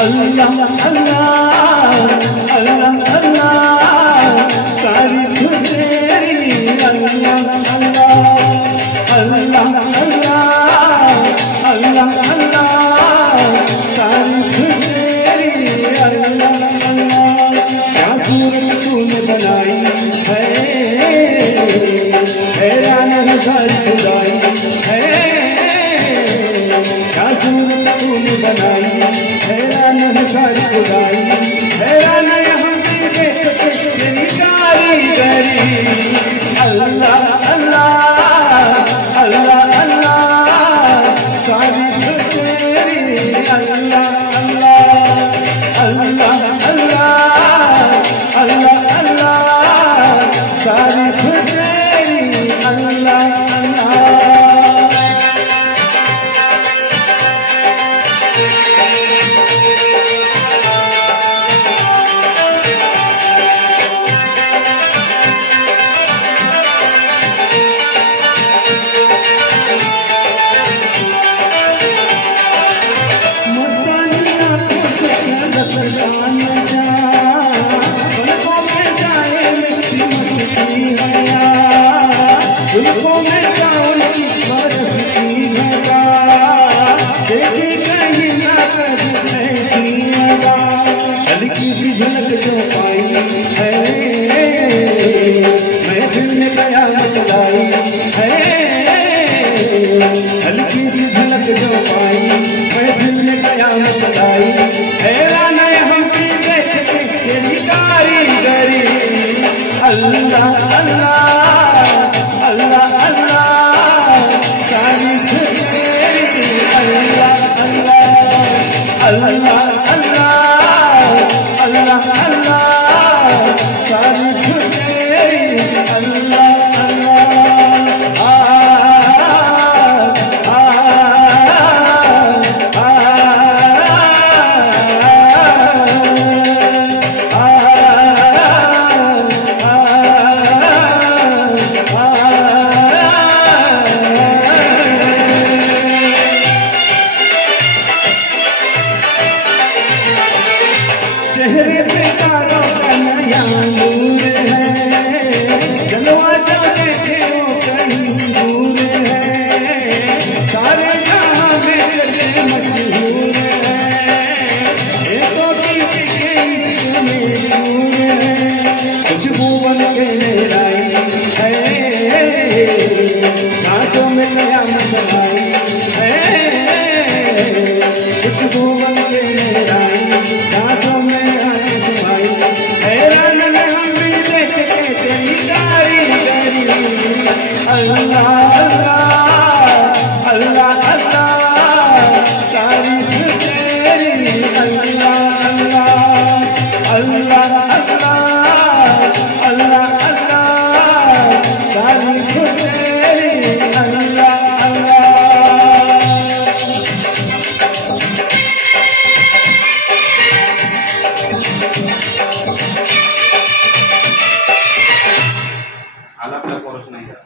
अल्लाह अल्लाह अल्लाह अल्लाह तारीफ तेरी अल्लाह अल्लाह अल्लाह अल्लाह अल्लाह अल्लाह तारीफ तेरी अल्लाह अल्लाह। क्या सूरत तूने बनाई है, हैरान है सारी खुदाई है। क्या सूरत तूने बनाई, हैरान है सारी खुदाई, हैरान यहाँ की देखते तेरी कारीगरी। अल्लाह अल्लाह अल्लाह अल्लाह तारीफ तेरी अल्लाह अल्लाह अल्लाह अल्लाह अल्लाह अल्लाह तारीफ तेरी अल्लाह अल्लाह। जुल्फों में चावल की बरसती लगा, देखी कहीं ना कभी ऐसी लगा। हल्की सी झलक जो पाई है, मैं दिल में कयामत लाई है। हल्की सी झलक जो पाई, मैं दिल में कयामत लाई। हैरान हम की देखते तेरी कारीगरी। अल्लाह अल्लाह अल्लाह अल्लाह तारीफ तेरी अल्लाह अल्लाह अल्लाह अल्लाह अल्लाह अल्लाह तारीफ तेरी अल्लाह अल्लाह। चेहरे पे तारों का नया नूर है, जलवा जो देखे वो कहीं दूर है। सारे जहां में करके मशहूर